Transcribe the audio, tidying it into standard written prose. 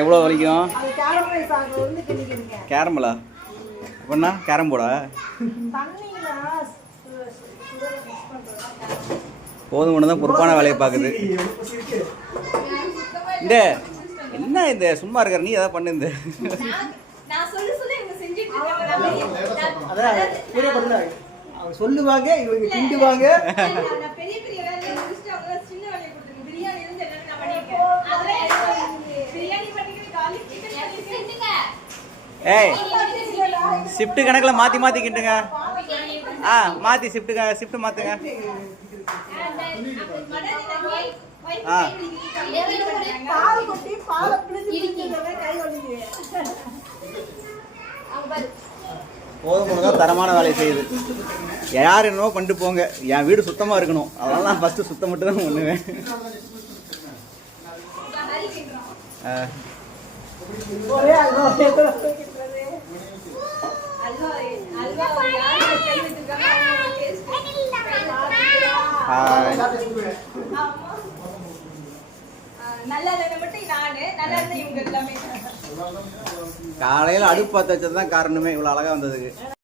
எவ்வளோ வலிக்கும்? கேரமலா அப்படின்னா கேரம் போர்டா? போதும் ஒன்று தான் பொறுப்பான வேலையை பார்க்குது. இந்த என்ன இந்த சும்மா இருக்கிற நீ எதாவது பண்ணு. இந்த அவங்க சொல்லுவாங்க, இவங்க கிண்டுவாங்க. ஏய் ஷிஃப்ட் கணக்கில் மாற்றி மாற்றி கிண்டுங்க. மாற்றி ஷிஃப்ட் மாற்றுங்க. போதும் தான் தரமான வேலையை செய்யுது. யார் என்னவோ பண்ணிட்டு போங்க, என் வீடு சுத்தமாக இருக்கணும். அதனால நான் ஃபஸ்ட்டு சுத்தம் மட்டும் தான் பண்ணுவேன். காலையில் அடுப்பு பற்ற வச்சது தான் காரணமே இவ்வளோ அழகாக வந்ததுக்கு.